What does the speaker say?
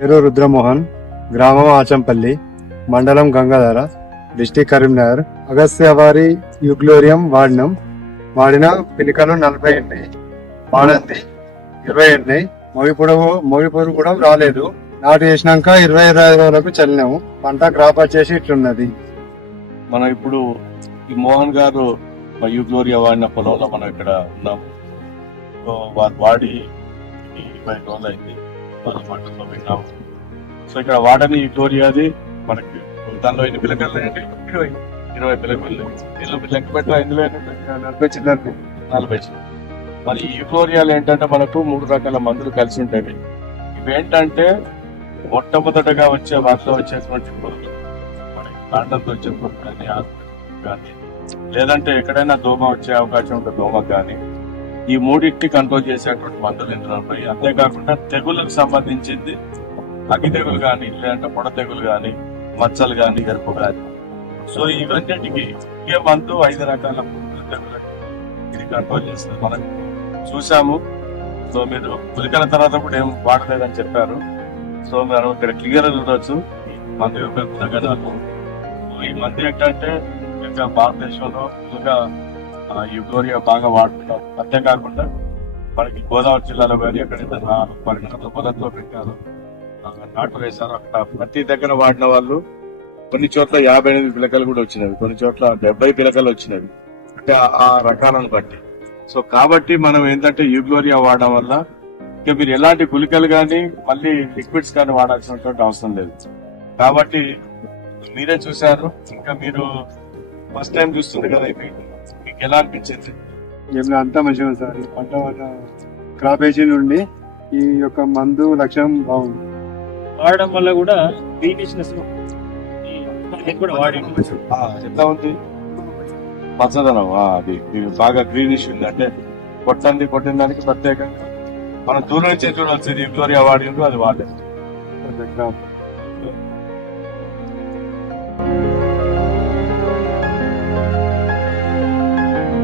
పేరు రుద్రమోహన్, గ్రామం ఆచంపల్లి, మండలం గంగాధర, డిస్టిక్ కరీంనగర్. అగస్త్యవారి యూగ్లోరియం వాడిన పిలికలు 40 ఉన్నాయి, వాడంది 20 ఉన్నాయి. మొగిపొడుగు కూడా రాలేదు. నాటు వేసినాక 20-25 వరకు చల్లినాము. పంట క్రాప్ వచ్చేసి ఇట్లున్నది. మనం ఇప్పుడు ఈ మోహన్ గారు యూగ్లోరియా వాడిన పొలంలో మనం ఇక్కడ ఉన్నాము. సో వారు వాడి 20 రోజులు అయింది, పంటలో పెట్టాము. సో ఇక్కడ వాడని యూగ్లోరియాది మనకి దానిలో ఎన్ని పిల్లకలు అండి? 20 పిల్లకలు. దీనిలో లెక్క పెట్టా ఇందులో 40. మరి ఈ యూగ్లోరియాలు ఏంటంటే మనకు 3 రకాల మందులు కలిసి ఉంటాయి. ఇవేంటంటే మొట్టమొదటగా వాటిలో వచ్చేటువంటి పురుగులు, మనకి కాండంతో వచ్చే పురుగు కానీ, కానీ లేదంటే ఎక్కడైనా దోమ వచ్చే అవకాశం ఉంటే దోమ కానీ, ఈ మూడింటిని కంట్రోల్ చేసేటువంటి మందులు ఇందులో ఉన్నాయి. అంతేకాకుండా తెగుళ్ళకు సంబంధించింది అగ్గి తెగులు కానీ, లేదంటే పొడ తెగులు కానీ, మచ్చలు కానీ, ఎరుపు కానీ. సో ఇవన్నిటికి ఒకే మందు 5 రకాల పురుగుల తెగులకి ఇది కంట్రోల్ చేస్తుంది. మనం చూసాము. సో మీరు పులికల తర్వాత కూడా ఏం వాడలేదని చెప్పారు. సో మనం ఇక్కడ క్లియర్ చూడవచ్చు ఈ మందు యొక్క గుణగణాలు. ఈ మందు ఏంటంటే ఇంకా భారతదేశంలో ఇంకా యూగ్లోరియా బాగా వాడుతున్నారు. అంతేకాకుండా మనకి గోదావరి జిల్లాలో కానీ ఎక్కడైతే పొలంలో పెట్టారు, నాటు వేశారు, అక్కడ ప్రతి దగ్గర వాడిన వాళ్ళు కొన్ని చోట్ల 58 పిలకలు కూడా వచ్చినవి, కొన్ని చోట్ల 70 పిలకలు వచ్చినవి, అంటే ఆ రకాలను బట్టి. సో కాబట్టి మనం ఏంటంటే యూగ్లోరియా వాడడం వల్ల ఇంకా మీరు ఎలాంటి గుళికలు కానీ మళ్ళీ లిక్విడ్స్ కానీ వాడాల్సినటువంటి అవసరం లేదు. కాబట్టి మీరే చూశారు, ఇంకా మీరు ఫస్ట్ టైం చూస్తుంది కదా, మీకు ఎలా అనిపించింది? అంతా మంచిగా సార్. ఈ పంట క్రాప్ వేసి నుండి ఈ యొక్క మందు లక్ష్యం బాగుంది. వాడడం వల్ల కూడా గ్రీనిష్నెస్ కూడా వాడి ఎట్లా ఉంది? పచ్చదనం అది బాగా గ్రీనిష్ ఉంది. అంటే కొట్టిన దానికి ప్రత్యేకంగా మనం దూరం నుంచి చూడవచ్చు. యూగ్లోరియా వాడిండ్రు, అది వాడలేదు.